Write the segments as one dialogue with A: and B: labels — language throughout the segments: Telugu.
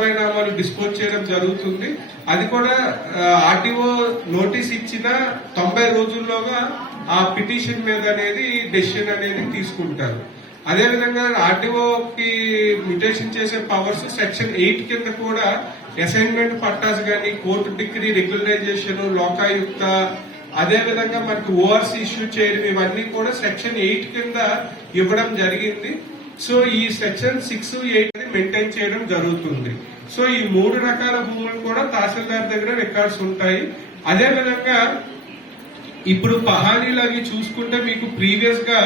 A: పరిణామాలు డిస్పోజ్ చేయడం జరుగుతుంది. అది కూడా ఆర్టీఓ నోటీస్ ఇచ్చిన తొంభై రోజుల్లోగా ఆ పిటిషన్ మీద అనేది డెసిషన్ అనేది తీసుకుంటారు. అదేవిధంగా ఆర్టీఓకి మ్యుటేషన్ చేసే పవర్స్ సెక్షన్ ఎయిట్ కింద కూడా అసైన్మెంట్ పట్టాస్ కానీ కోర్టు డిగ్రీ రెగ్యులరైజేషన్ లోకాయుక్త అదేవిధంగా మనకి ఓఆర్సీ ఇష్యూ చేయడం ఇవన్నీ కూడా సెక్షన్ ఎయిట్ కింద ఇవ్వడం జరిగింది. సో ఈ సెక్షన్ సిక్స్ ఎయిట్ మెయింటైన్ చేయడం జరుగుతుంది. సో ఈ మూడు రకాల భూములు కూడా తహసీల్దార్ దగ్గర రికార్డ్స్ ఉంటాయి. అదే విధంగా ఇప్పుడు పహానీలు అవి చూసుకుంటే మీకు ప్రీవియస్గా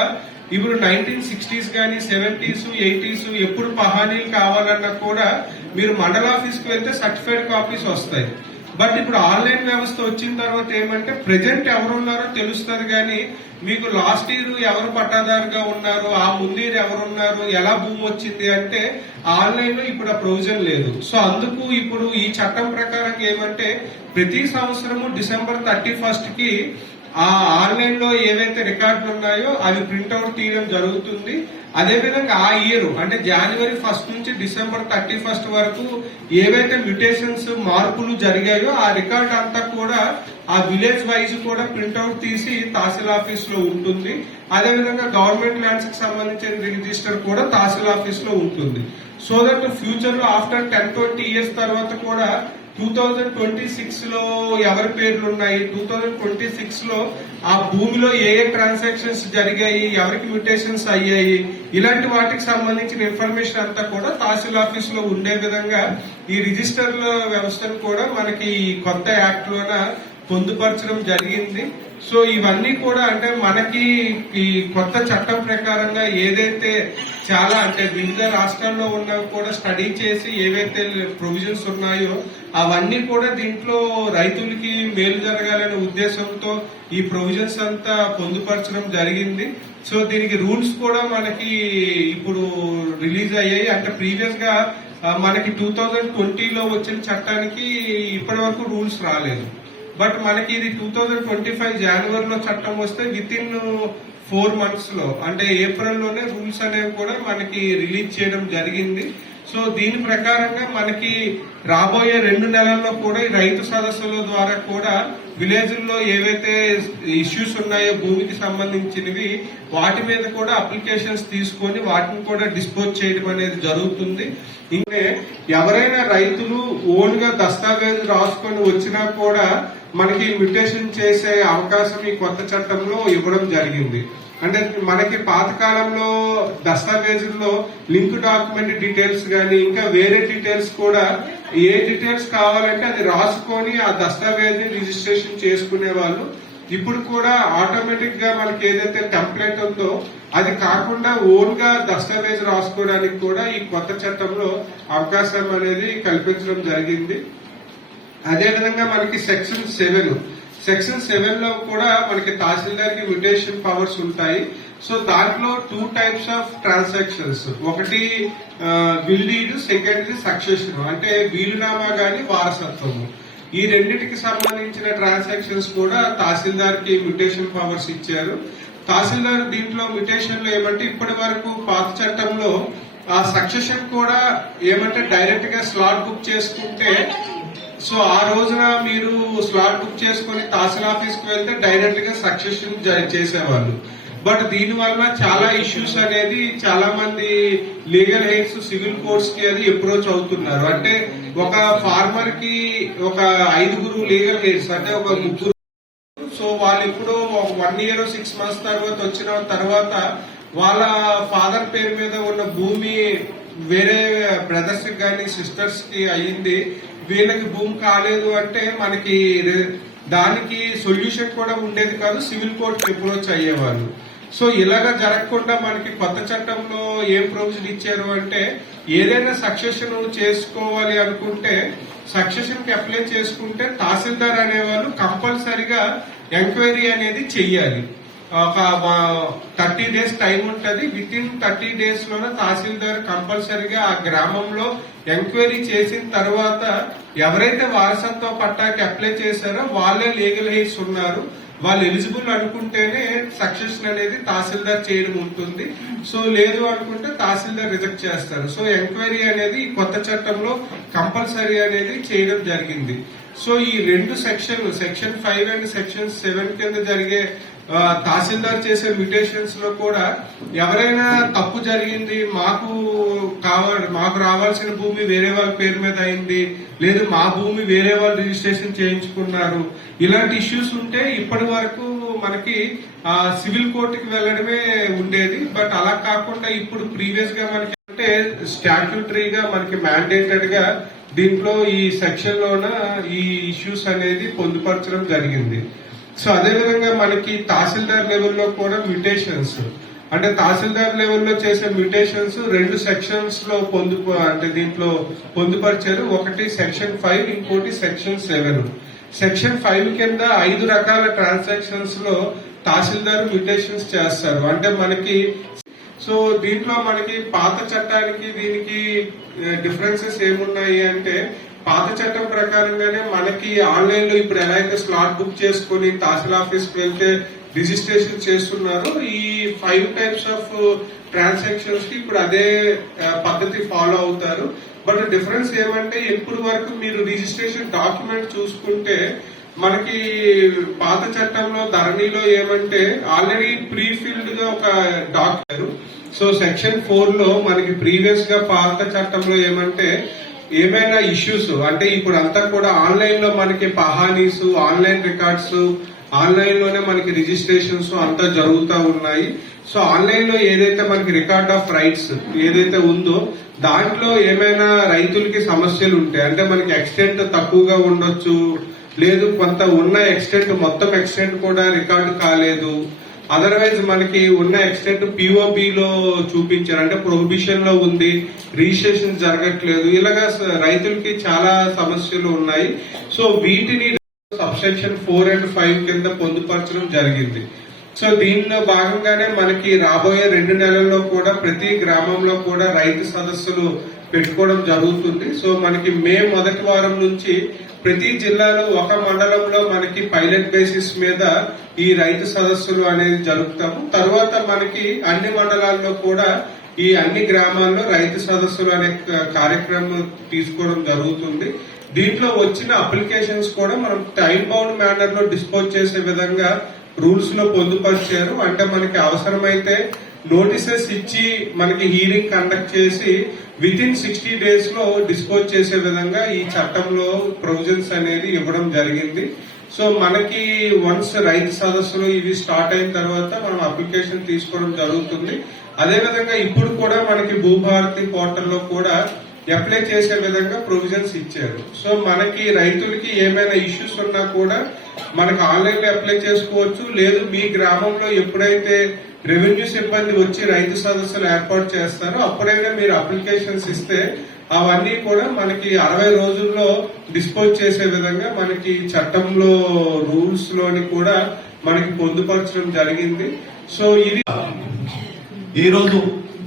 A: ఇప్పుడు నైన్టీన్ సిక్స్టీస్ కానీ సెవెంటీస్ ఎయిటీస్ ఎప్పుడు పహానీలు కావాలన్నా కూడా మీరు మండల ఆఫీస్కి వెళ్తే సర్టిఫైడ్ కాపీస్ వస్తాయి. బట్ ఇప్పుడు ఆన్లైన్ వ్యవస్థ వచ్చిన తర్వాత ఏమంటే ప్రజెంట్ ఎవరు ఉన్నారో తెలుస్తుంది కానీ మీకు లాస్ట్ ఇయర్ ఎవరు పట్టాదారుగా ఉన్నారు ఆ ముందు ఇయర్ ఎవరు ఉన్నారు ఎలా భూమి వచ్చింది అంటే ఆన్లైన్లో ఇప్పుడు ఆ ప్రొవిజన్ లేదు. సో అందుకు ఇప్పుడు ఈ చట్టం ప్రకారం ఏమంటే ప్రతి సంవత్సరము డిసెంబర్ థర్టీ ఫస్ట్కి ఆ ఆన్లైన్లో ఏవైతే రికార్డులు ఉన్నాయో అవి ప్రింట్అవుట్ తీయడం జరుగుతుంది. అదేవిధంగా ఆ ఇయర్ అంటే జనవరి ఫస్ట్ నుంచి డిసెంబర్ థర్టీ ఫస్ట్ వరకు ఏవైతే మ్యూటేషన్స్ మార్పులు జరిగాయో ఆ రికార్డ్ అంతా కూడా ఆ విలేజ్ వైజ్ కూడా ప్రింట్అవుట్ తీసి తహసీల్ ఆఫీస్లో ఉంటుంది. అదేవిధంగా గవర్నమెంట్ ల్యాండ్స్కి సంబంధించిన రిజిస్టర్ కూడా తహసీల్ ఆఫీస్లో ఉంటుంది. సో దట్ ఫ్యూచర్లో ఆఫ్టర్ టెన్ ట్వంటీ ఇయర్స్ తర్వాత కూడా టూ థౌజండ్ ట్వంటీ సిక్స్లో ఎవరి పేర్లు ఉన్నాయి టూ థౌజండ్ ట్వంటీ సిక్స్లో ఆ భూమిలో ఏ ఏ ట్రాన్సాక్షన్స్ జరిగాయి? ఎవరికి మ్యూటేషన్స్ అయ్యాయి? ఇలాంటి వాటికి సంబంధించిన ఇన్ఫర్మేషన్ అంతా కూడా తహసీల్ ఆఫీస్లో ఉండే విధంగా ఈ రిజిస్టర్ల వ్యవస్థను కూడా మనకి ఈ కొత్త యాక్ట్ లోన పొందుపరచడం జరిగింది. సో ఇవన్నీ కూడా అంటే మనకి ఈ కొత్త చట్టం ప్రకారంగా ఏదైతే చాలా అంటే వివిధ రాష్ట్రాల్లో ఉన్నవి కూడా స్టడీ చేసి ఏవైతే ప్రొవిజన్స్ ఉన్నాయో అవన్నీ కూడా దీంట్లో రైతులకి మేలు జరగాలనే ఉద్దేశంతో ఈ ప్రొవిజన్స్ అంతా పొందుపరచడం జరిగింది. సో దీనికి రూల్స్ కూడా మనకి ఇప్పుడు రిలీజ్ అయ్యాయి. అంటే ప్రీవియస్గా మనకి టూ థౌజండ్ ట్వంటీలో వచ్చిన చట్టానికి ఇప్పటి వరకు రూల్స్ రాలేదు. బట్ మనకి ఇది టూ థౌజండ్ ట్వంటీ ఫైవ్ జనవరిలో చట్టం వస్తే విత్ ఇన్ ఫోర్ మంత్స్లో అంటే ఏప్రిల్లోనే రూల్స్ అనేవి కూడా మనకి రిలీజ్ చేయడం జరిగింది. సో దీని ప్రకారంగా మనకి రాబోయే రెండు నెలల్లో కూడా రైతు సదస్సుల ద్వారా కూడా విలేజ్ల్లో ఏవైతే ఇష్యూస్ ఉన్నాయో భూమికి సంబంధించినవి వాటి మీద కూడా అప్లికేషన్స్ తీసుకొని వాటిని కూడా డిస్పోజ్ చేయడం అనేది జరుగుతుంది. ఇంకా ఎవరైనా రైతులు ఓన్గా రాసుకొని వచ్చినా కూడా మనకి మ్యూటేషన్ చేసే అవకాశం ఈ కొత్త చట్టంలో ఇవ్వడం జరిగింది. అంటే మనకి పాతకాలంలో దస్తావేజుల్లో లింక్ డాక్యుమెంట్ డీటెయిల్స్ కానీ ఇంకా వేరే డీటెయిల్స్ కూడా ఏ డీటెయిల్స్ కావాలంటే అది రాసుకొని ఆ దస్తావేజ్ని రిజిస్ట్రేషన్ చేసుకునే వాళ్ళు. ఇప్పుడు కూడా ఆటోమేటిక్గా మనకి ఏదైతే టెంప్లెట్ ఉందో అది కాకుండా ఓన్గా దస్తావేజ్ రాసుకోవడానికి కూడా ఈ కొత్త చట్టంలో అవకాశం అనేది కల్పించడం జరిగింది. అదే విధంగా మనకి సెక్షన్ సెవెన్. సెక్షన్ సెవెన్లో కూడా మనకి తహసీల్దార్కి మ్యూటేషన్ పవర్స్ ఉంటాయి. సో దాంట్లో టూ టైప్స్ ఆఫ్ ట్రాన్సాక్షన్స్ ఒకటి బిల్డీడ్ సెకండ్ సక్సెషన్ అంటే వీలునామా గాని వారసత్వము ఈ రెండింటికి సంబంధించిన ట్రాన్సాక్షన్స్ కూడా తహసీల్దార్కి మ్యూటేషన్ పవర్స్ ఇచ్చారు. తహసీల్దార్ దీంట్లో మ్యూటేషన్లో ఏమంటే ఇప్పటి వరకు పాత చట్టంలో ఆ సక్సెషన్ కూడా ఏమంటే డైరెక్ట్గా స్లాట్ బుక్ చేసుకుంటే సో ఆ రోజున మీరు స్లాట్ బుక్ చేసుకుని తహసీల్ ఆఫీస్కి వెళ్తే డైరెక్ట్గా సక్సెషన్ చేసేవాళ్ళు. బట్ దీని వల్ల చాలా ఇష్యూస్ అనేది చాలా మంది లీగల్ హెయిర్స్ సివిల్ కోర్ట్స్కి అది అప్రోచ్ అవుతున్నారు. అంటే ఒక ఫార్మర్కి ఒక ఐదుగురు లీగల్ హెయిర్స్ అంటే ఒక ముగ్గురు. సో వాళ్ళు ఇప్పుడు వన్ ఇయర్ సిక్స్ మంత్స్ తర్వాత వచ్చిన తర్వాత వాళ్ళ ఫాదర్ పేరు మీద ఉన్న భూమి వేరే బ్రదర్స్కి కానీ సిస్టర్స్కి అయ్యింది. వీళ్ళకి భూమి కాలేదు అంటే మనకి దానికి సొల్యూషన్ కూడా ఉండేది కాదు సివిల్ కోర్ట్ అప్రోచ్ అయ్యేవాళ్ళు సో ఇలాగ జరగకుండా మనకి కొత్త చట్టంలో ఏం ప్రొవిజన్ ఇచ్చారు అంటే ఏదైనా సక్సెషన్ చేసుకోవాలి అనుకుంటే సక్సెషన్కి అప్లై చేసుకుంటే తహసీల్దార్ అనేవాళ్ళు కంపల్సరిగా ఎంక్వైరీ అనేది చెయ్యాలి. ఒక థర్టీ డేస్ టైం ఉంటది. విత్ ఇన్ థర్టీ డేస్లోనే తహసీల్దార్ కంపల్సరీగా ఆ గ్రామంలో ఎంక్వైరీ చేసిన తర్వాత ఎవరైతే వారసత్వ పట్టాకి అప్లై చేశారో వాళ్ళే లీగల్ హెయిర్స్ ఉన్నారు. వాళ్ళు ఎలిజిబుల్ అనుకుంటేనే సక్సెషన్ అనేది తహసీల్దార్ చేయడం ఉంటుంది. సో లేదు అనుకుంటే తహసీల్దార్ రిజెక్ట్ చేస్తారు. సో ఎంక్వైరీ అనేది ఈ కొత్త చట్టంలో కంపల్సరీ అనేది చేయడం జరిగింది. సో ఈ రెండు section section five and section seven కింద జరిగే తహసీల్దార్ చేసే మ్యూటేషన్స్లో కూడా ఎవరైనా తప్పు జరిగింది మాకు కావాలి మాకు రావాల్సిన భూమి వేరే వాళ్ళ పేరు మీద అయింది లేదు మా భూమి వేరే వాళ్ళు రిజిస్ట్రేషన్ చేయించుకున్నారు. ఇలాంటి ఇష్యూస్ ఉంటే ఇప్పటి వరకు మనకి ఆ సివిల్ కోర్టుకి వెళ్ళడమే ఉండేది. బట్ అలా కాకుండా ఇప్పుడు ప్రీవియస్గా మనకి అంటే స్టాట్యూటరీగా మనకి మ్యాండేటెడ్గా దీంట్లో ఈ సెక్షన్ లోన ఈ ఇష్యూస్ అనేది పొందుపరచడం జరిగింది. సో అదేవిధంగా మనకి తహసీల్దార్ లెవెల్లో కూడా మ్యూటేషన్స్. అంటే తహసీల్దార్ లెవెల్లో చేసే మ్యూటేషన్స్ రెండు సెక్షన్స్లో పొందు అంటే దీంట్లో పొందుపరిచారు. ఒకటి సెక్షన్ ఫైవ్ ఇంకోటి సెక్షన్ సెవెన్. సెక్షన్ ఫైవ్ కింద ఐదు రకాల ట్రాన్సాక్షన్స్లో తహసీల్దార్ మ్యూటేషన్స్ చేస్తారు. అంటే మనకి సో దీంట్లో మనకి పాత చట్టానికి దీనికి డిఫరెన్సెస్ ఏమున్నాయి అంటే పాత చట్టం ప్రకారంగానే మనకి ఆన్లైన్లో ఇప్పుడు ఎలా అయితే స్లాట్ బుక్ చేసుకుని తహసీల్ ఆఫీస్కి వెళ్తే రిజిస్ట్రేషన్ చేస్తున్నారో ఈ ఫైవ్ టైప్స్ ఆఫ్ ట్రాన్సాక్షన్స్కి ఇప్పుడు అదే పద్ధతి ఫాలో అవుతారు. బట్ డిఫరెన్స్ ఏమంటే ఇప్పుడు వరకు మీరు రిజిస్ట్రేషన్ డాక్యుమెంట్ చూసుకుంటే మనకి పాత చట్టంలో ధరణిలో ఏమంటే ఆల్రెడీ ప్రీఫిల్డ్గా ఒక డాక్యుమెంట్. సో సెక్షన్ ఫోర్లో మనకి ప్రీవియస్గా పాత చట్టంలో ఏమంటే ఏమైనా ఇష్యూస్ అంటే ఇప్పుడు అంతా కూడా ఆన్లైన్లో మనకి పహానీస్ ఆన్లైన్ రికార్డ్స్ ఆన్లైన్లోనే మనకి రిజిస్ట్రేషన్స్ అంతా జరుగుతూ ఉన్నాయి. సో ఆన్లైన్లో ఏదైతే మనకి రికార్డ్ ఆఫ్ రైట్స్ ఏదైతే ఉందో దాంట్లో ఏమైనా రైతులకి సమస్యలు ఉంటాయి అంటే మనకి ఎక్స్టెంట్ తక్కువగా ఉండొచ్చు లేదు కొంత ఉన్న ఎక్స్టెంట్ మొత్తం ఎక్స్టెంట్ కూడా రికార్డు కాలేదు అదర్వైజ్ మనకి ఉన్న ఎక్స్టెంట్ పిఓపి లో చూపించారు. అంటే ప్రొహిబిషన్లో ఉంది. రిజిస్ట్రేషన్ జరగట్లేదు. ఇలాగా రైతులకి చాలా సమస్యలు ఉన్నాయి. సో వీటిని సబ్సెక్షన్ ఫోర్ అండ్ ఫైవ్ కింద పొందుపరచడం జరిగింది. సో దీనిలో భాగంగానే మనకి రాబోయే రెండు నెలల్లో కూడా ప్రతి గ్రామంలో కూడా రైతు సదస్సులు పెట్టుకోవడం జరుగుతుంది. సో మనకి మే మొదటి వారం నుంచి ప్రతి జిల్లాలో ఒక మండలంలో మనకి పైలట్ బేసిస్ మీద ఈ రైతు సదస్సులు అనేది జరుపుతాము. తర్వాత మనకి అన్ని మండలాల్లో కూడా ఈ అన్ని గ్రామాల్లో రైతు సదస్సులు అనే కార్యక్రమం తీసుకోవడం జరుగుతుంది. దీంట్లో వచ్చిన అప్లికేషన్స్ కూడా మనం టైం బౌండ్ మేనర్లో డిస్పోజ్ చేసే విధంగా రూల్స్లో పొందుపరిచారు. అంటే మనకి అవసరమైతే నోటీసెస్ ఇచ్చి మనకి హీరింగ్ కండక్ట్ చేసి విత్ ఇన్ సిక్స్టీ డేస్లో డిస్పోజ్ చేసే విధంగా ఈ చట్టంలో ప్రొవిజన్స్ అనేది ఇవ్వడం జరిగింది. సో మనకి వన్స్ రైతు సదస్సులు ఇవి స్టార్ట్ అయిన తర్వాత మనం అప్లికేషన్ తీసుకోవడం జరుగుతుంది. అదేవిధంగా ఇప్పుడు కూడా మనకి భూభారతి పోర్టల్లో కూడా అప్లై చేసే విధంగా ప్రొవిజన్స్ ఇచ్చారు. సో మనకి రైతులకి ఏమైనా ఇష్యూస్ ఉన్నా కూడా మనకి ఆన్లైన్లో అప్లై చేసుకోవచ్చు. లేదు మీ గ్రామంలో ఎప్పుడైతే రెవెన్యూ సిబ్బంది వచ్చి రైతు సదస్సులు ఏర్పాటు చేస్తారు. అప్పుడైనా మీరు అప్లికేషన్స్ ఇస్తే అవన్నీ కూడా మనకి అరవై రోజుల్లో డిస్పోజ్ చేసే విధంగా మనకి చట్టంలో రూల్స్లోని కూడా మనకి పొందుపరచడం జరిగింది. సో ఇది
B: ఈరోజు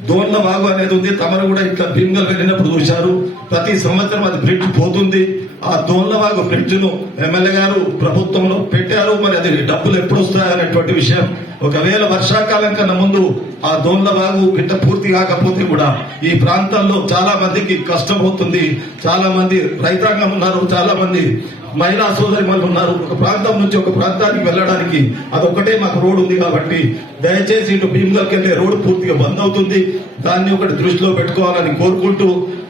B: దోన్ల వాగు అనేది ఉంది. తమరు కూడా ఇట్లా భీమ్గల్ వెళ్ళినప్పుడు చూశారు. ప్రతి సంవత్సరం అది బ్రిడ్జ్ పోతుంది. ఆ దోన్ల వాగు బ్రిడ్జ్ను ఎమ్మెల్యే గారు ప్రభుత్వంలో పెట్టారు. మరి అది డబ్బులు ఎప్పుడు వస్తాయనేటువంటి విషయం. ఒకవేళ వర్షాకాలం కన్నా ముందు ఆ దోన్ల వాగు గిట్ట పూర్తి కాకపోతే కూడా ఈ ప్రాంతాల్లో చాలా మందికి కష్టం అవుతుంది. చాలా మంది రైతాంగం ఉన్నారు చాలా మంది మహిళా సోదరి మనులు ఉన్నారు. ఒక ప్రాంతం నుంచి ఒక ప్రాంతానికి వెళ్ళడానికి అదొకటే మాకు రోడ్ ఉంది కాబట్టి దయచేసి ఇటు భీమ్గల్కి వెళ్ళే రోడ్డు పూర్తిగా బంద్ అవుతుంది. దాన్ని ఒకటి దృష్టిలో పెట్టుకోవాలని కోరుకుంటూ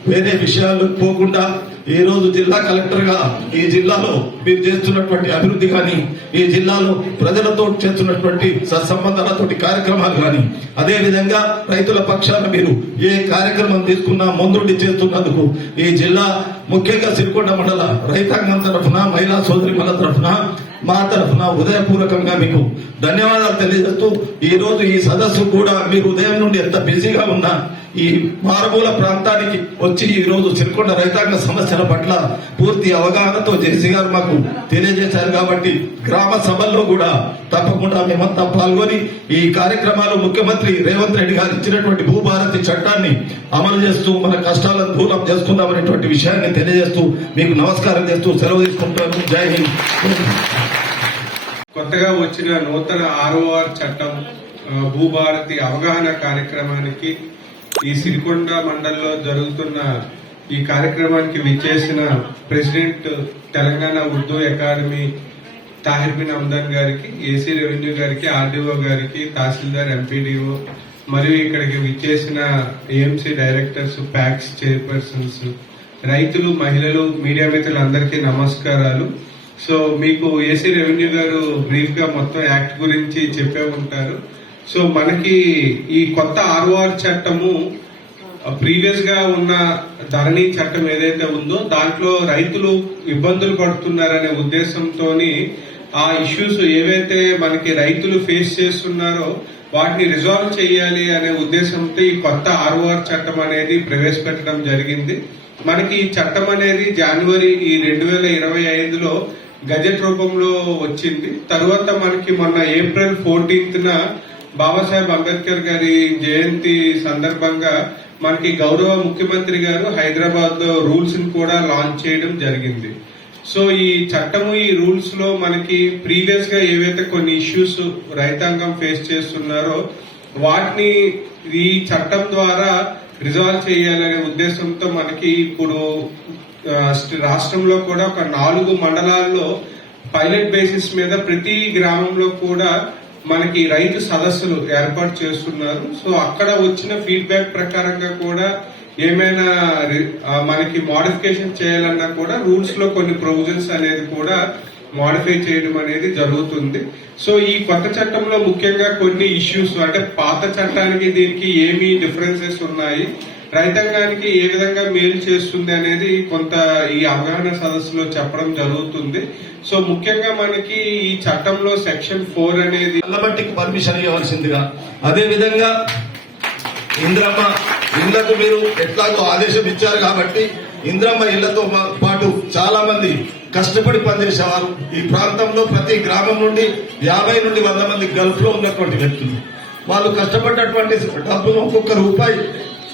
B: వేరే విషయాలు పోకుండా ఈ రోజు జిల్లా కలెక్టర్గా ఈ జిల్లాలో మీరు చేస్తున్నటువంటి అభివృద్ధి కానీ ఈ జిల్లాలో ప్రజలతో చేస్తున్నటువంటి సత్సంబంధాలతోటి కార్యక్రమాలు కానీ అదే విధంగా రైతుల పక్షాన మీరు ఏ కార్యక్రమం తీసుకున్నా ముందుండి చేస్తున్నందుకు ఈ జిల్లా ముఖ్యంగా సిరికొండ మండల రైతాంగం తరఫున మహిళా సోదరి మన తరఫున మా తరఫున హృదయపూర్వకంగా మీకు ధన్యవాదాలు తెలియజేస్తూ ఈ రోజు ఈ సదస్సు కూడా మీరు ఉదయం నుండి ఎంత బిజీగా ఉన్నా ఈ మారుమూల ప్రాంతానికి వచ్చి ఈ రోజు చిరుకొండ రైతాంగ సమస్యల పట్ల పూర్తి అవగాహనతో జేసీ గారు మాకు తెలియజేశారు కాబట్టి గ్రామ సభల్లో కూడా తప్పకుండా మేమంతా పాల్గొని ఈ కార్యక్రమాలు ముఖ్యమంత్రి రేవంత్ రెడ్డి గారు ఇచ్చినటువంటి భూభారతి చట్టాన్ని అమలు చేస్తూ మన కష్టాలను దూరం చేసుకుందామనేటువంటి విషయాన్ని తెలియజేస్తూ మీకు నమస్కారం చేస్తూ సెలవు తీసుకుంటాను జై హింద్.
A: కొత్తగా వచ్చిన నూతన ఆర్ఓఆర్ చట్టం భూభారతి అవగాహన కార్యక్రమానికి ఈ సిరికొండ మండలంలో జరుగుతున్న ఈ కార్యక్రమానికి విచ్చేసిన ప్రెసిడెంట్ తెలంగాణ ఉర్దూ అకాడమీ తాహిర్ బిన్ అమ్దాన్ గారికి ఏసీ రెవెన్యూ గారికి ఆర్డీఓ గారికి తహసీల్దార్ ఎంపీడీఓ మరియు ఇక్కడికి విచ్చేసిన ఏఎంసీ డైరెక్టర్స్ ప్యాక్స్ చైర్పర్సన్స్ రైతులు మహిళలు మీడియా మిత్రులందరికీ నమస్కారాలు. సో మీకు ఏసీ రెవెన్యూ గారు బ్రీఫ్గా మొత్తం యాక్ట్ గురించి చెప్పే ఉంటారు. సో మనకి ఈ కొత్త ఆర్ఓఆర్ చట్టము ప్రీవియస్గా ఉన్న ధరణి చట్టం ఏదైతే ఉందో దాంట్లో రైతులు ఇబ్బందులు పడుతున్నారనే ఉద్దేశంతో ఆ ఇష్యూస్ ఏవైతే మనకి రైతులు ఫేస్ చేస్తున్నారో వాటిని రిజాల్వ్ చేయాలి అనే ఉద్దేశంతో ఈ కొత్త ఆర్ఓఆర్ చట్టం అనేది ప్రవేశపెట్టడం జరిగింది. మనకి ఈ చట్టం అనేది జనవరి ఈ రెండు వేల ఇరవై ఐదులో గజెట్ రూపంలో వచ్చింది. తర్వాత మనకి మొన్న ఏప్రిల్ ఫోర్టీన్త్ న బాబాసాహెబ్ అంబేద్కర్ గారి జయంతి సందర్భంగా మనకి గౌరవ ముఖ్యమంత్రి గారు హైదరాబాద్లో రూల్స్ని కూడా లాంచ్ చేయడం జరిగింది. సో ఈ చట్టము ఈ రూల్స్లో మనకి ప్రీవియస్గా ఏవైతే కొన్ని ఇష్యూస్ రైతాంగం ఫేస్ చేస్తున్నారో వాటిని ఈ చట్టం ద్వారా రిజాల్వ్ చేయాలనే ఉద్దేశంతో మనకి ఇప్పుడు రాష్ట్రంలో కూడా ఒక నాలుగు మండలాల్లో పైలట్ బేసిస్ మీద ప్రతి గ్రామంలో కూడా మనకి రైతు సదస్సులు ఏర్పాటు చేస్తున్నారు. సో అక్కడ వచ్చిన ఫీడ్బ్యాక్ ప్రకారంగా కూడా ఏమైనా మనకి మోడిఫికేషన్ చేయాలన్నా కూడా రూల్స్లో కొన్ని ప్రొవిజన్స్ అనేది కూడా మోడిఫై చేయడం అనేది జరుగుతుంది. సో ఈ కొత్త చట్టంలో ముఖ్యంగా కొన్ని ఇష్యూస్ అంటే పాత చట్టానికి దీనికి ఏమి డిఫరెన్సెస్ ఉన్నాయి. రైతాంగానికి ఏ విధంగా మేలు చేస్తుంది అనేది కొంత ఈ అవగాహన సదస్సులో చెప్పడం జరుగుతుంది. సో ముఖ్యంగా మనకి ఈ చట్టంలో సెక్షన్ ఫోర్ అనేది
B: అల్లబట్టికి పర్మిషన్ ఇవ్వాల్సిందిగా. అదే విధంగా ఇంద్రమ్మ ఇళ్ళకు మీరు ఎట్లాగో ఆదేశం ఇచ్చారు కాబట్టి ఇంద్రమ్మ ఇళ్ళతో మా- పాటు చాలా మంది కష్టపడి పనిచేసేవారు. ఈ ప్రాంతంలో ప్రతి గ్రామం నుండి యాభై నుండి వంద మంది గల్ఫ్లో ఉన్నటువంటి వ్యక్తులు. వాళ్ళు కష్టపడ్డటువంటి డబ్బును ఒక్కొక్క రూపాయి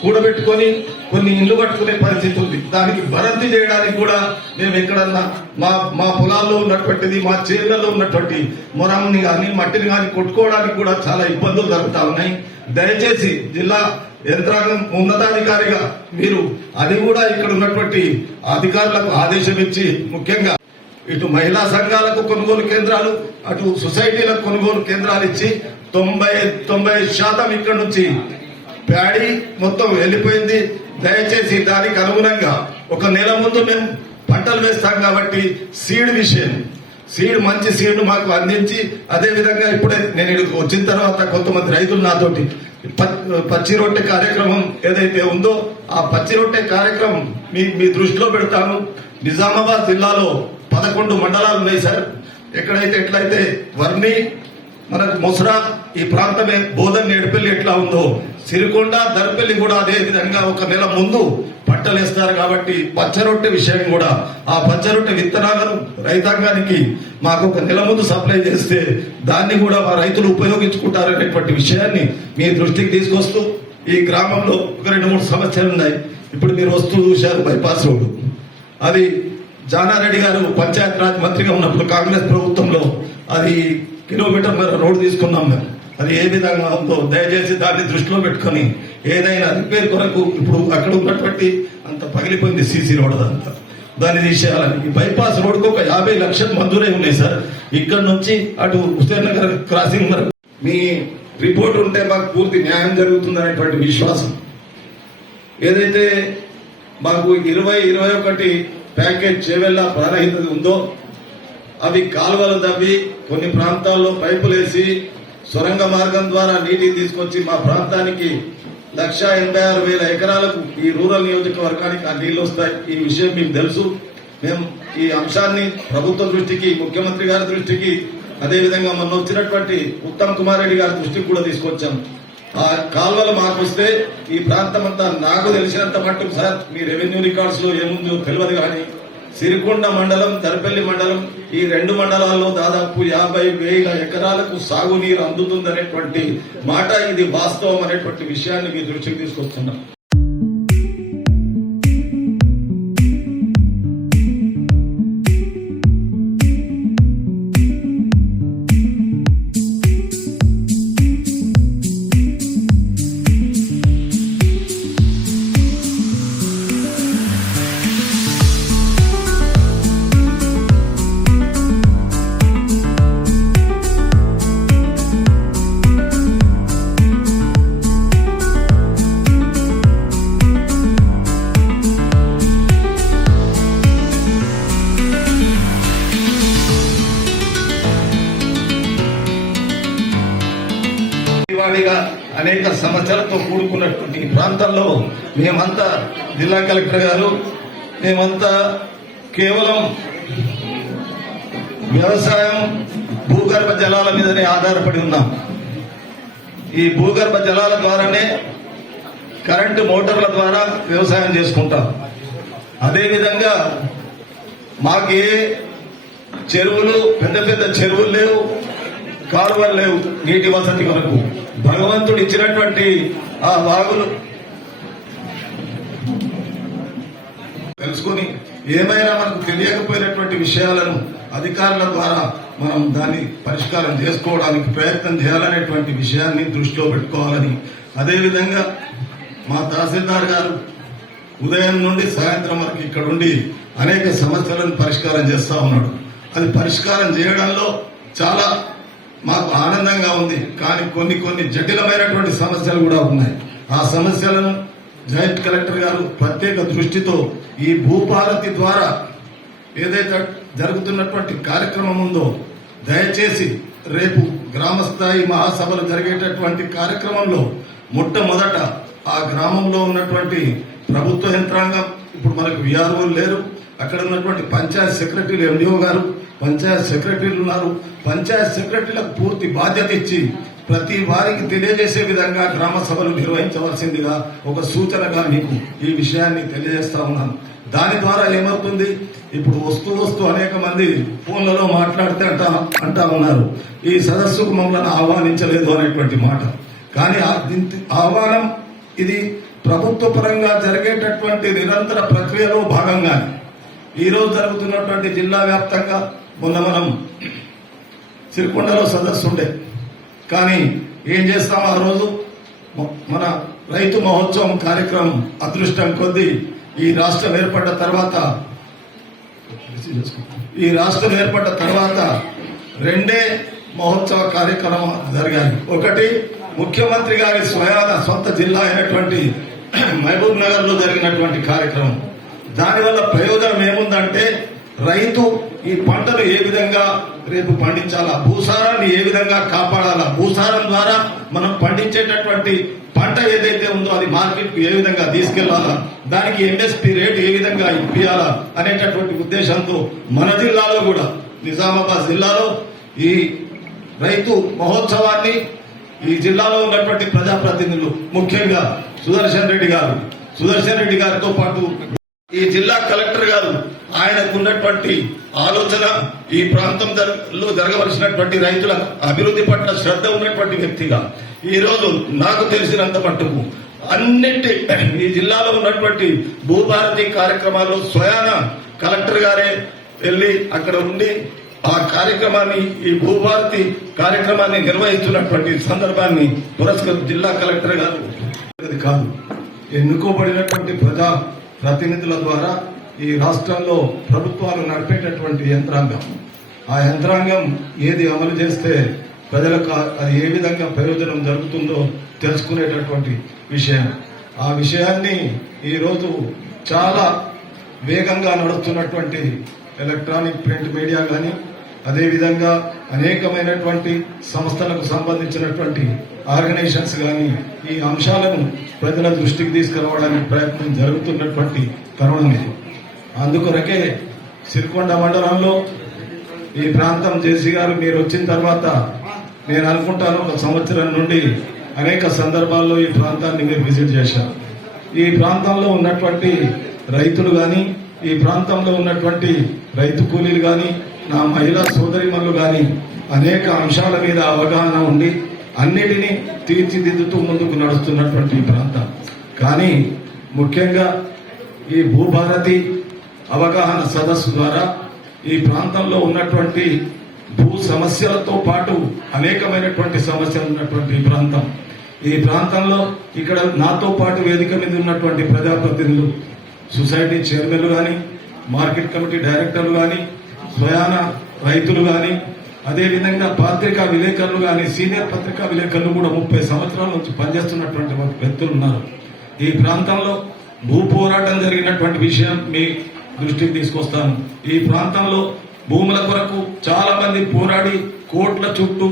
B: కూడబెట్టుకొని కొన్ని ఇల్లు కట్టుకునే పరిస్థితి ఉంది. దానికి భరంతి చేయడానికి కూడా మేము ఎక్కడన్నా మా మా పొలాల్లో ఉన్నటువంటిది మా చేళ్ళలో ఉన్నటువంటి మొరంని కానీ మట్టిని కానీ కొట్టుకోవడానికి కూడా చాలా ఇబ్బందులు జరుగుతా ఉన్నాయి. దయచేసి జిల్లా యంత్రాంగం ఉన్నతాధికారిగా మీరు అది కూడా ఇక్కడ ఉన్నటువంటి అధికారులకు ఆదేశం ఇచ్చి ముఖ్యంగా ఇటు మహిళా సంఘాలకు కొనుగోలు కేంద్రాలు అటు సొసైటీలకు కొనుగోలు కేంద్రాలు ఇచ్చి తొంభై తొంభై శాతం ఇక్కడ నుంచి ప్యాడీ మొత్తం వెళ్ళిపోయింది. దయచేసి దానికి అనుగుణంగా ఒక నెల ముందు మేము పంటలు వేస్తాం కాబట్టి సీడ్ విషయం. సీడ్ మంచి సీడ్ మాకు అందించి అదే విధంగా ఇప్పుడే నేను ఇక్కడికి వచ్చిన తర్వాత కొంతమంది రైతులు నాతోటి పచ్చి రొట్టె కార్యక్రమం ఏదైతే ఉందో ఆ పచ్చి రొట్టె కార్యక్రమం మీ మీ దృష్టిలో పెడతాను. నిజామాబాద్ జిల్లాలో పదకొండు మండలాలు ఉన్నాయి సార్. ఎక్కడైతే ఎట్లయితే వర్ణి మనకు ముసరా ఈ ప్రాంతమే బోధన్ నేడుపల్లి ఎట్లా ఉందో? సిరికొండ దర్పల్లి కూడా అదే విధంగా ఒక నెల ముందు పంటలేస్తారు కాబట్టి పచ్చరొట్టె విషయం కూడా. ఆ పచ్చరొట్టె విత్తనాలను రైతాంగానికి మాకు ఒక నెల ముందు సప్లై చేస్తే దాన్ని కూడా మా రైతులు ఉపయోగించుకుంటారనేటువంటి విషయాన్ని మీ దృష్టికి తీసుకొస్తూ ఈ గ్రామంలో ఒక రెండు మూడు సమస్యలు ఉన్నాయి. ఇప్పుడు మీరు వస్తూ చూశారు బైపాస్ రోడ్డు. అది జానారెడ్డి గారు పంచాయత్ రాజ్ మంత్రిగా ఉన్నప్పుడు కాంగ్రెస్ ప్రభుత్వంలో అది కిలోమీటర్ మేర రోడ్డు తీసుకున్నాం మేము. అది ఏ విధంగా ఉందో దయచేసి దాన్ని దృష్టిలో పెట్టుకొని ఏదైనా రిపేర్ కొరకు ఇప్పుడు అక్కడ ఉన్నటువంటి అంత పగిలిపోయింది సీసీ రోడ్ అంతా. దాన్ని తీసేయాలని. ఈ బైపాస్ రోడ్డుకు ఒక యాభై లక్షలు మంజూరై ఉన్నాయి సార్. ఇక్కడ నుంచి అటు హుసేన్ నగర్ క్రాసింగ్ వరకు. మీ రిపోర్ట్ ఉంటే మాకు పూర్తి న్యాయం జరుగుతుందనేటువంటి విశ్వాసం. ఏదైతే మాకు ఇరవై ఇరవై ఒకటి ప్యాకేజ్ చేవెల్లా ప్రాణహిత ఉందో అవి కాలువలు తవ్వి కొన్ని ప్రాంతాల్లో పైపులేసి సొరంగ మార్గం ద్వారా నీటిని తీసుకొచ్చి మా ప్రాంతానికి లక్ష ఎనభై ఆరు వేల ఎకరాలకు ఈ రూరల్ నియోజకవర్గానికి ఆ నీళ్ళు వస్తాయి. ఈ విషయం మీకు తెలుసు. మేము ఈ అంశాన్ని ప్రభుత్వ దృష్టికి ముఖ్యమంత్రి గారి దృష్టికి అదేవిధంగా మొన్న వచ్చినటువంటి ఉత్తమ్ కుమార్ రెడ్డి గారి దృష్టికి కూడా తీసుకొచ్చాం. ఆ కాల్వలు మాకు వస్తే ఈ ప్రాంతం అంతా నాకు తెలిసినంత మట్టుకు సార్ మీ రెవెన్యూ రికార్డ్స్లో ఏముందో తెలియదు కానీ సిరికొండ మండలం తరపల్లి మండలం ఈ రెండు మండలాల్లో దాదాపు యాభై వేల ఎకరాలకు సాగునీరు అందుతుందనేటువంటి మాట ఇది వాస్తవం అనేటువంటి విషయాన్ని మీ దృష్టికి తీసుకొస్తున్నాం. పిడివాడిగా అనేక సమస్యలతో కూడుకున్నటువంటి ఈ ప్రాంతంలో మేమంతా జిల్లా కలెక్టర్ గారు మేమంతా కేవలం వ్యవసాయం భూగర్భ జలాల మీదనే ఆధారపడి ఉన్నాం. ఈ భూగర్భ జలాల ద్వారానే కరెంటు మోటార్ల ద్వారా వ్యవసాయం చేసుకుంటాం. అదేవిధంగా మాకు ఏ చెరువులు పెద్ద పెద్ద చెరువులు లేవు. కాలువలు లేవు నీటి వసతి కొరకు. భగవంతుడు ఇచ్చినటువంటి ఆ వాగులు. తెలుసుకొని ఏమైనా మనకు తెలియకపోయినటువంటి విషయాలను అధికారుల ద్వారా మనం దాన్ని పరిష్కారం చేసుకోవడానికి ప్రయత్నం చేయాలనేటువంటి విషయాన్ని దృష్టిలో పెట్టుకోవాలని. అదేవిధంగా మా తహసీల్దార్ గారు ఉదయం నుండి సాయంత్రం వరకు ఇక్కడ ఉండి అనేక సమస్యలను పరిష్కారం చేస్తా ఉన్నాడు. అది పరిష్కారం చేయడంలో చాలా మాకు ఆనందంగా ఉంది. కానీ కొన్ని కొన్ని జటిలమైనటువంటి సమస్యలు కూడా ఉన్నాయి. ఆ సమస్యలను జాయింట్ కలెక్టర్ గారు ప్రత్యేక దృష్టితో ఈ భూపాలతి ద్వారా ఏదైతే జరుగుతున్నటువంటి కార్యక్రమం ఉందో దయచేసి రేపు గ్రామ స్థాయి మహాసభలు జరిగేటటువంటి కార్యక్రమంలో మొట్టమొదట ఆ గ్రామంలో ఉన్నటువంటి ప్రభుత్వ యంత్రాంగం ఇప్పుడు మనకు విఆర్ఓలు లేరు అక్కడ ఉన్నటువంటి పంచాయత్ సెక్రటరీలు ఎండిఓ గారు పంచాయత్ సెక్రటరీలు ఉన్నారు. పంచాయత్ సెక్రటరీలకు పూర్తి బాధ్యత ఇచ్చి ప్రతి వారికి తెలియజేసే విధంగా గ్రామ సభలు నిర్వహించవలసిందిగా ఒక సూచనగా మీకు ఈ విషయాన్ని తెలియజేస్తా ఉన్నాను. దాని ద్వారా ఏమవుతుంది? ఇప్పుడు వస్తూ వస్తూ అనేక మంది ఫోన్లలో మాట్లాడితే అంటా అంటా ఉన్నారు. ఈ సదస్సుకు మమ్మల్ని ఆహ్వానించలేదు అనేటువంటి మాట. కానీ ఆహ్వానం ఇది ప్రభుత్వ పరంగా జరిగేటటువంటి నిరంతర ప్రక్రియలో భాగంగానే. ఈరోజు జరుగుతున్నటువంటి జిల్లా వ్యాప్తంగా మొన్న మనం సిరికొండలో సదస్సు ఉండే. కానీ ఏం చేస్తాం ఆ రోజు? మన రైతు మహోత్సవం కార్యక్రమం అదృష్టం కొద్దీ ఈ రాష్ట్రం ఏర్పడ్డ తర్వాత ఈ రాష్ట్రం ఏర్పడ్డ తర్వాత రెండే మహోత్సవ కార్యక్రమం జరిగాయి. ఒకటి ముఖ్యమంత్రి గారి స్వయాన సొంత జిల్లా అయినటువంటి మహబూబ్ నగర్లో జరిగినటువంటి కార్యక్రమం. దానివల్ల ప్రయోజనం ఏముందంటే రైతు ఈ పంటను ఏ విధంగా రేపు పండించాలా? భూసారాన్ని ఏ విధంగా కాపాడాలా? భూసారం ద్వారా మనం పండించేటటువంటి పంట ఏదైతే ఉందో అది మార్కెట్ ఏ విధంగా తీసుకెళ్ళాలా? దానికి ఎంఎస్పి రేటు ఏ విధంగా ఇప్పియాలా? అనేటటువంటి ఉద్దేశంతో మన జిల్లాలో కూడా నిజామాబాద్ జిల్లాలో ఈ రైతు మహోత్సవాన్ని ఈ జిల్లాలో ఉన్నటువంటి ప్రజాప్రతినిధులు ముఖ్యంగా సుదర్శన్ రెడ్డి గారు. సుదర్శన్ రెడ్డి గారితో పాటు ఈ జిల్లా కలెక్టర్ గారు ఆయనకు ఉన్నటువంటి ఆలోచన ఈ ప్రాంతం లో జరగవలసినటువంటి రైతుల అభివృద్ధి పట్ల శ్రద్ధ ఉన్నటువంటి వ్యక్తిగా. ఈ రోజు నాకు తెలిసినంత మట్టుకు అన్నిటి ఈ జిల్లాలో ఉన్నటువంటి భూభారతి కార్యక్రమాల్లో స్వయాన కలెక్టర్ గారే వెళ్ళి అక్కడ ఉండి ఆ కార్యక్రమాన్ని ఈ భూభారతి కార్యక్రమాన్ని నిర్వహిస్తున్నటువంటి సందర్భాన్ని పురస్కృత జిల్లా కలెక్టర్ గారు. కాదు. ఎన్నుకోబడినటువంటి ప్రజా ప్రతినిధుల ద్వారా ఈ రాష్ట్రంలో ప్రభుత్వాలు నడిపేటటువంటి యంత్రాంగం. ఆ యంత్రాంగం ఏది అమలు చేస్తే ప్రజలకు అది ఏ విధంగా ప్రయోజనం జరుగుతుందో తెలుసుకునేటటువంటి విషయం. ఆ విషయాన్ని ఈరోజు చాలా వేగంగా నడుస్తున్నటువంటి ఎలక్ట్రానిక్ ప్రింట్ మీడియా కానీ అదేవిధంగా అనేకమైనటువంటి సంస్థలకు సంబంధించినటువంటి ఆర్గనైజేషన్స్ కానీ ఈ అంశాలను ప్రజల దృష్టికి తీసుకురావడానికి ప్రయత్నం జరుగుతున్నటువంటి తరుణం ఇది. అందుకొరకే సిరికొండ మండలంలో ఈ ప్రాంతం జేసీ గారు మీరు వచ్చిన తర్వాత నేను అనుకుంటాను ఒక సంవత్సరం నుండి అనేక సందర్భాల్లో ఈ ప్రాంతాన్ని మీరు విజిట్ చేశారు. ఈ ప్రాంతంలో ఉన్నటువంటి రైతులు కానీ ఈ ప్రాంతంలో ఉన్నటువంటి రైతు కూలీలు కానీ నా మహిళా సోదరిమల్లు కానీ అనేక అంశాల మీద అవగాహన ఉండి అన్నిటినీ తీర్చిదిద్దుతూ ముందుకు నడుస్తున్నటువంటి ఈ ప్రాంతం. కానీ ముఖ్యంగా ఈ భూభారతి అవగాహన సదస్సు ద్వారా ఈ ప్రాంతంలో ఉన్నటువంటి భూ సమస్యలతో పాటు అనేకమైనటువంటి సమస్యలు ఉన్నటువంటి ఈ ప్రాంతం. ఈ ప్రాంతంలో ఇక్కడ నాతో పాటు వేదిక మీద ఉన్నటువంటి ప్రజాప్రతినిధులు సొసైటీ చైర్మన్లు కానీ మార్కెట్ కమిటీ డైరెక్టర్లు కానీ స్వయాన రైతులు కానీ అదేవిధంగా పత్రికా విలేకరులు కానీ సీనియర్ పత్రికా విలేకరులు కూడా ముప్పై సంవత్సరాల నుంచి పనిచేస్తున్నటువంటి వ్యక్తులు ఉన్నారు. ఈ ప్రాంతంలో భూ పోరాటం జరిగినటువంటి విషయం మీ దృష్టికి తీసుకొస్తాను. ఈ ప్రాంతంలో భూముల కొరకు చాలా మంది పోరాడి కోట్ల చుట్టూ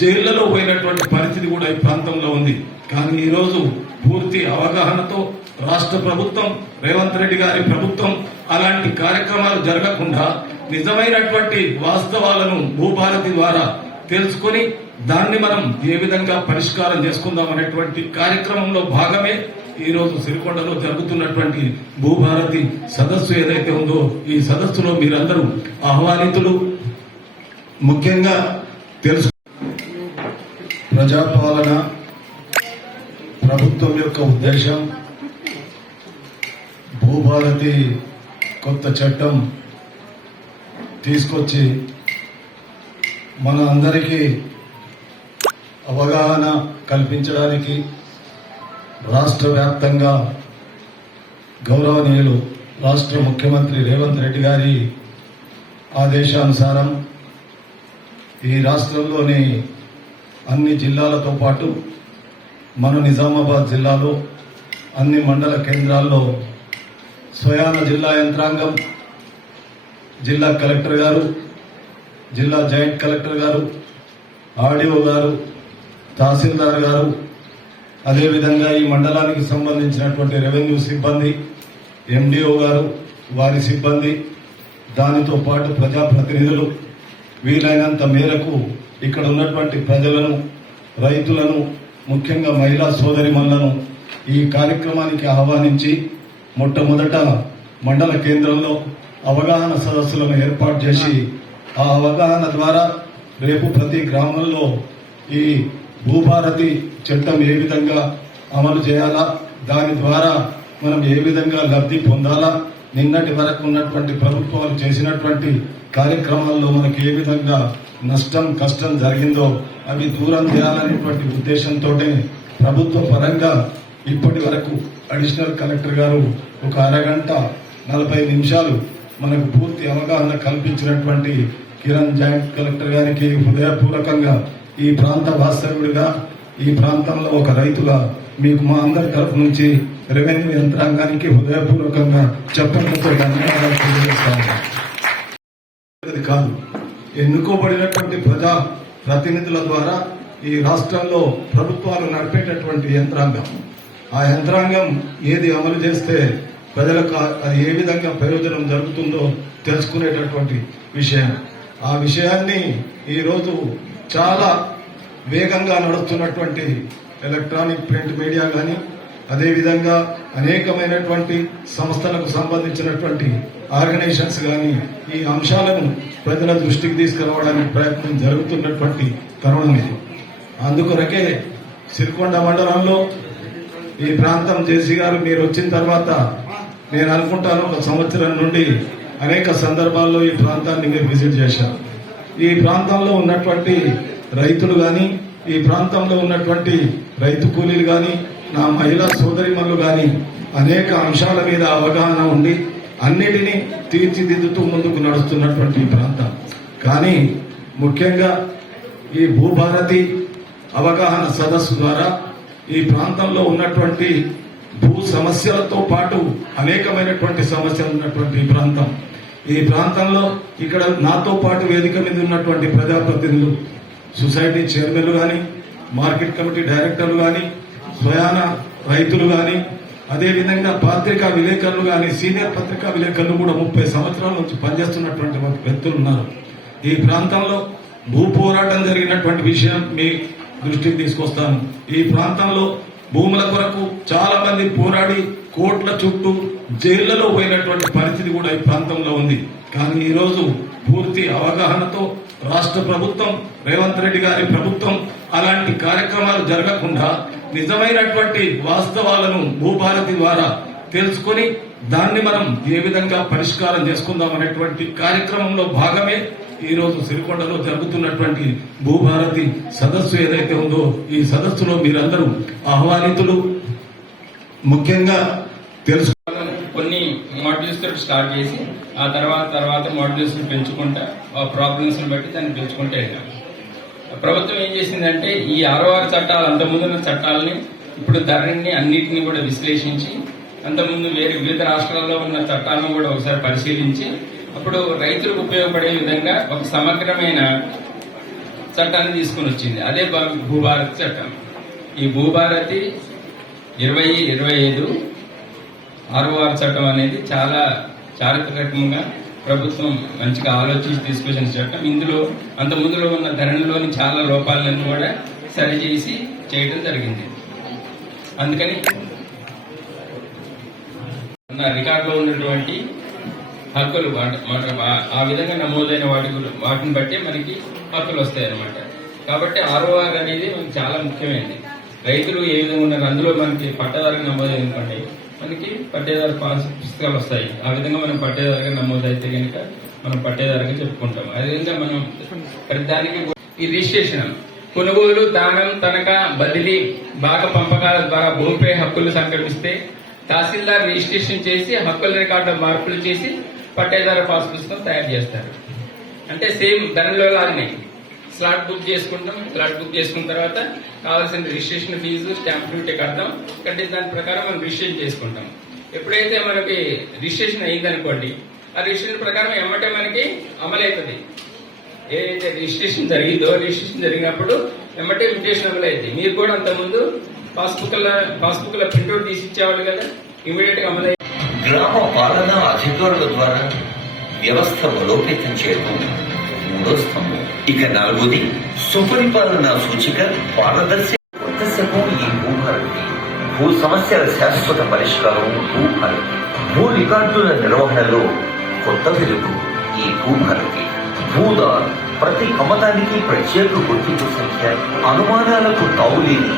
B: జైళ్ళలో పోయినటువంటి పరిస్థితి కూడా ఈ ప్రాంతంలో ఉంది. కానీ ఈరోజు పూర్తి అవగాహనతో రాష్ట్ర ప్రభుత్వం రేవంత్ రెడ్డి గారి ప్రభుత్వం అలాంటి కార్యక్రమాలు జరగకుండా నిజమైనటువంటి వాస్తవాలను భూభారతి ద్వారా తెలుసుకొని దాన్ని మనం ఏ విధంగా పరిష్కారం చేసుకుందాం అనేటువంటి కార్యక్రమంలో భాగమే ఈ రోజు సిరికొండలో జరుగుతున్నటువంటి భూభారతి సదస్సు ఏదైతే ఉందో ఈ సదస్సులో మీరందరూ ఆహ్వానితులు. ముఖ్యంగా తెలుసు ప్రజాపాలన ప్రభుత్వం యొక్క ఉద్దేశం భూభారతి కొత్త చట్టం తీసుకొచ్చి మన అందరికీ అవగాహన కల్పించడానికి రాష్ట్ర వ్యాప్తంగా గౌరవనీయులు రాష్ట్ర ముఖ్యమంత్రి రేవంత్ రెడ్డి గారి ఆదేశానుసారం ఈ రాష్ట్రంలోని అన్ని జిల్లాలతో పాటు మన నిజామాబాద్ జిల్లాలో అన్ని మండల కేంద్రాల్లో స్వయాన జిల్లా యంత్రాంగం జిల్లా కలెక్టర్ గారు జిల్లా జాయింట్ కలెక్టర్ గారు ఆర్డీఓ గారు తహసీల్దార్ గారు అదేవిధంగా ఈ మండలానికి సంబంధించినటువంటి రెవెన్యూ సిబ్బంది ఎండిఓ గారు వారి సిబ్బంది దానితో పాటు ప్రజాప్రతినిధులు వీలైనంత మేరకు ఇక్కడ ఉన్నటువంటి ప్రజలను రైతులను ముఖ్యంగా మహిళా సోదరిమణులను ఈ కార్యక్రమానికి ఆహ్వానించి మొట్టమొదట మండల కేంద్రంలో అవగాహన సదస్సులను ఏర్పాటు చేసి ఆ అవగాహన ద్వారా రేపు ప్రతి గ్రామంలో ఈ భూభారతి చట్టం ఏ విధంగా అమలు చేయాలా? దాని ద్వారా మనం ఏ విధంగా లబ్ధి పొందాలా? నిన్నటి వరకు ఉన్నటువంటి ప్రభుత్వాలు చేసినటువంటి కార్యక్రమాల్లో మనకి ఏ విధంగా నష్టం కష్టం జరిగిందో అవి దూరం చేయాలనేటువంటి ఉద్దేశంతోనే ప్రభుత్వ పరంగా ఇప్పటి వరకు అడిషనల్ కలెక్టర్ గారు ఒక అరగంట నలభై నిమిషాలు మనకు పూర్తి అవగాహన కల్పించినటువంటి కిరణ్ జాయింట్ కలెక్టర్ గారికి హృదయపూర్వకంగా ఈ ప్రాంత వాస్తవ్యుడిగా ఈ ప్రాంతంలో ఒక రైతుగా మీకు మా అందరి తరఫు నుంచి రెవెన్యూ యంత్రాంగానికి హృదయపూర్వకంగా చెప్పడంతో ధన్యవాదాలు తెలియజేస్తాను. అది కాదు ఎన్నుకోబడినటువంటి ప్రజా ప్రతినిధుల ద్వారా ఈ రాష్ట్రంలో ప్రభుత్వాలు నడిపేటటువంటి యంత్రాంగం. ఆ యంత్రాంగం ఏది అమలు చేస్తే ప్రజలకు అది ఏ విధంగా ప్రయోజనం జరుగుతుందో తెలుసుకునేటటువంటి విషయం. ఆ విషయాన్ని ఈరోజు చాలా వేగంగా నడుస్తున్నటువంటి ఎలక్ట్రానిక్ ప్రింట్ మీడియా కానీ అదేవిధంగా అనేకమైనటువంటి సంస్థలకు సంబంధించినటువంటి ఆర్గనైజేషన్స్ కానీ ఈ అంశాలను ప్రజల దృష్టికి తీసుకురావడానికి ప్రయత్నం జరుగుతున్నటువంటి తరుణం ఇది. అందుకొరకే సిరికొండ మండలంలో ఈ ప్రాంతం జేసీ గారు మీరు వచ్చిన తర్వాత నేను అనుకుంటాను ఒక సంవత్సరం నుండి అనేక సందర్భాల్లో ఈ ప్రాంతాన్ని మీరు విజిట్ చేశారు. ఈ ప్రాంతంలో ఉన్నటువంటి రైతులు కానీ ఈ ప్రాంతంలో ఉన్నటువంటి రైతు కూలీలు కానీ నా మహిళా సోదరిమణులు కానీ అనేక అంశాల మీద అవగాహన ఉండి అన్నిటినీ తీర్చిదిద్దుతూ ముందుకు నడుస్తున్నటువంటి ఈ ప్రాంతం. కానీ ముఖ్యంగా ఈ భూభారతి అవగాహన సదస్సు ద్వారా ఈ ప్రాంతంలో ఉన్నటువంటి భూ సమస్యలతో పాటు అనేకమైనటువంటి సమస్యలు ఉన్నటువంటి ఈ ప్రాంతం. ఈ ప్రాంతంలో ఇక్కడ నాతో పాటు వేదిక మీద ఉన్నటువంటి ప్రజాప్రతినిధులు సొసైటీ చైర్మన్లు కానీ మార్కెట్ కమిటీ డైరెక్టర్లు కానీ స్వయాన రైతులు కానీ అదేవిధంగా పత్రికా విలేకరులు కానీ సీనియర్ పత్రికా విలేకరులు కూడా ముప్పై సంవత్సరాల నుంచి పనిచేస్తున్నటువంటి వ్యక్తులు ఉన్నారు. ఈ ప్రాంతంలో భూ పోరాటం జరిగినటువంటి విషయం మీ దృష్టికి తీసుకొస్తాను. ఈ ప్రాంతంలో భూముల కొరకు చాలా మంది పోరాడి కోట్ల చుట్టూ జైళ్ళలో పోయినటువంటి పరిస్థితి కూడా ఈ ప్రాంతంలో ఉంది. కానీ ఈరోజు పూర్తి అవగాహనతో రాష్ట్ర ప్రభుత్వం రేవంత్ రెడ్డి గారి ప్రభుత్వం అలాంటి కార్యక్రమాలు జరగకుండా నిజమైనటువంటి వాస్తవాలను భూభారతి ద్వారా తెలుసుకొని దాన్ని మనం ఏ విధంగా పరిష్కారం చేసుకుందాం అనేటువంటి కార్యక్రమంలో భాగమే ఈ రోజు సిరికొండలో జరుగుతున్నటువంటి భూభారతి సదస్సు ఏదైతే ఉందో ఈ సదస్సులో మీరందరూ ఆహ్వానితులు. ముఖ్యంగా తెలుసు
C: కొన్ని మాడ్యూల్స్ తోటి స్టార్ట్ చేసి ఆ తర్వాత తర్వాత మాడ్యూల్స్ పెంచుకుంటా ఆ ప్రాబ్లమ్స్ బట్టి దాన్ని పెంచుకుంటే వెళ్ళాం. ప్రభుత్వం ఏం చేసిందంటే ఈ ఆరో ఆరు చట్టాలు అంతకుముందున్న చట్టాలని ఇప్పుడు ధరణిని అన్నిటిని కూడా విశ్లేషించి అంతకుముందు వేరే వివిధ రాష్ట్రాల్లో ఉన్న చట్టాలను కూడా ఒకసారి పరిశీలించి అప్పుడు రైతులకు ఉపయోగపడే విధంగా ఒక సమగ్రమైన చట్టాన్ని తీసుకుని వచ్చింది. అదే భూభారతి చట్టం. ఈ భూభారతి ఇరవై ఇరవై ఐదు ఆర్ఓఆర్ ఆరు చట్టం అనేది చాలా చారిత్రకంగా ప్రభుత్వం మంచిగా ఆలోచించి తీసుకొచ్చిన చట్టం. ఇందులో అంత ముందులో ఉన్న ధరణిలోని చాలా లోపాలను కూడా సరిచేసి చేయడం జరిగింది. అందుకని రికార్డులో ఉన్నటువంటి హక్కులు ఆ- విధంగా నమోదైన వాటి వాటిని బట్టి మనకి హక్కులు వస్తాయి అన్నమాట కాబట్టి ఆర్ఓఆర్ అనేది మనకి చాలా ముఖ్యమైనది. రైతులు ఏ విధంగా ఉన్నారు? అందులో మనకి పట్టదారుగా నమోదైంది అనుకోండి. మనకి పట్టేదారు పాస్ పుస్తకాలు వస్తాయి. ఆ విధంగా మనం పట్టేదారుగా నమోదైతే కనుక మనం పట్టేదారుగా చెప్పుకుంటాం. అదేవిధంగా మనం ప్రతిదానికి ఈ రిజిస్ట్రేషన్ కొనుగోలు దానం తనఖా బదిలీ భాగ పంపకాల ద్వారా భూమిపై హక్కులు సంక్రమిస్తే తహసీల్దార్ రిజిస్ట్రేషన్ చేసి హక్కుల రికార్డు మార్పులు చేసి పట్టేదారు పాస్ పుస్తకం తయారు చేస్తారు. అంటే సేమ్ ధరలో లాగానే. స్లాట్ బుక్ చేసుకుంటాం. స్లాట్ బుక్ చేసుకున్న తర్వాత కావాల్సిన రిజిస్ట్రేషన్ ఫీజు స్టాంప్ డ్యూటీ కడతాం. కట్టే దాని ప్రకారం మనం రిజిస్ట్రేషన్ చేసుకుంటాం. ఎప్పుడైతే మనకి రిజిస్ట్రేషన్ అయిందనుకోండి ఆ రిజిస్ట్రేషన్ ప్రకారం ఎమ్మటే మనకి అమలవుతుంది. ఏదైతే రిజిస్ట్రేషన్ జరిగిందో రిజిస్ట్రేషన్ జరిగినప్పుడు ఎమ్మటే ఇమిటేషన్ అమలైంది మీరు కూడా అంతకుముందు పాస్బుక్ పాస్బుక్ ప్రింట్అవుట్ తీసి ఇచ్చేవాళ్ళు కదా ఇమీడియట్ అమలై
D: గ్రామ పాలనా అధికారుల ద్వారా వ్యవస్థ బలోపేతం చేయడం మూడో స్తంభం. ఇక నాలుగోది సుపరిపాలన సూచిక పారదర్శక కొత్త శకం ఈ భూభారతి భూ సమస్యల శాశ్వత పరిష్కారం భూభారతి. భూ రికార్డుల నిర్వహణలో కొత్త వెలుగు ఈ భూభారతి. భూదార్ ప్రతి కమతానికి ప్రత్యేక గుర్తింపు సంఖ్య అనుమానాలకు తావులేని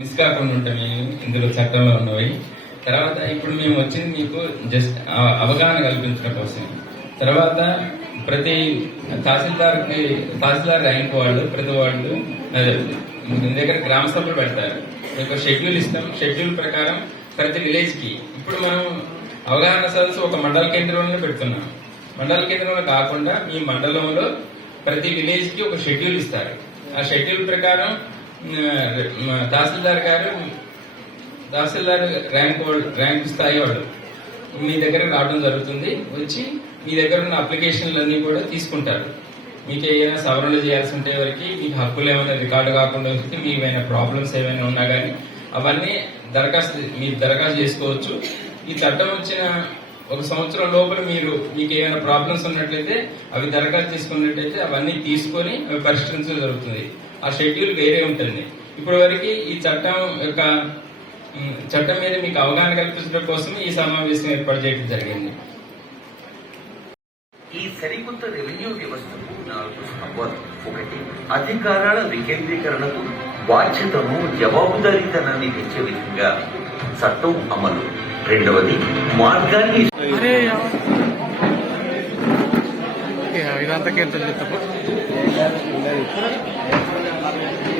C: మిస్ కాకుండా ఉంటాయి ఇందులో చట్టంలో ఉన్నవి. తర్వాత ఇప్పుడు మేము వచ్చింది మీకు జస్ట్ అవగాహన కల్పించడం కోసం. తర్వాత ప్రతి తహసీల్దార్కి తహసీల్దార్ ర్యాంక్ వాళ్ళు ప్రతి వాళ్ళు దగ్గర గ్రామ సభలు పెడతారు. మీకు షెడ్యూల్ ఇస్తాం షెడ్యూల్ ప్రకారం ప్రతి విలేజ్కి. ఇప్పుడు మనం అవగాహన సదస్సు ఒక మండల కేంద్రంలో పెడుతున్నాం. మండల కేంద్రంలో కాకుండా మీ మండలంలో ప్రతి విలేజ్కి ఒక షెడ్యూల్ ఇస్తారు. ఆ షెడ్యూల్ ప్రకారం తహసీల్దార్ గారు తహసీల్దార్ ర్యాంక్ వాళ్ళు- ర్యాంక్ స్థాయి వాళ్ళు మీ దగ్గర రావడం జరుగుతుంది. వచ్చి మీ దగ్గర ఉన్న అప్లికేషన్లు అన్ని కూడా తీసుకుంటారు. మీకు ఏమైనా సవరణలు చేయాల్సి ఉంటే వరకు మీకు హక్కులు ఏమైనా రికార్డు కాకుండా వస్తే మీ ఏమైనా ప్రాబ్లమ్స్ ఏమైనా ఉన్నా కానీ అవన్నీ దరఖాస్తు మీరు దరఖాస్తు చేసుకోవచ్చు. ఈ చట్టం వచ్చిన ఒక సంవత్సరం లోపల మీరు మీకు ఏమైనా ప్రాబ్లమ్స్ ఉన్నట్లయితే అవి దరఖాస్తు చేసుకున్నట్లయితే అవన్నీ తీసుకొని అవి పరిష్కరించడం జరుగుతుంది. ఆ షెడ్యూల్ వేరే ఉంటుంది. ఇప్పటి వరకు ఈ చట్టం యొక్క చట్టం మీద మీకు అవగాహన కల్పించడం కోసం ఈ సమావేశం ఏర్పాటు చేయడం జరిగింది.
D: ఈ సరికొత్త రెవెన్యూ వ్యవస్థకు నాలుగు స్తంభాలు ఒకటి అధికారాల వికేంద్రీకరణకు బాధ్యతను జవాబుదారీతనాన్ని పెంచే విధంగా చట్టం అమలు. రెండవది మార్గాన్ని
E: ఇదంతా చెప్తా Amen.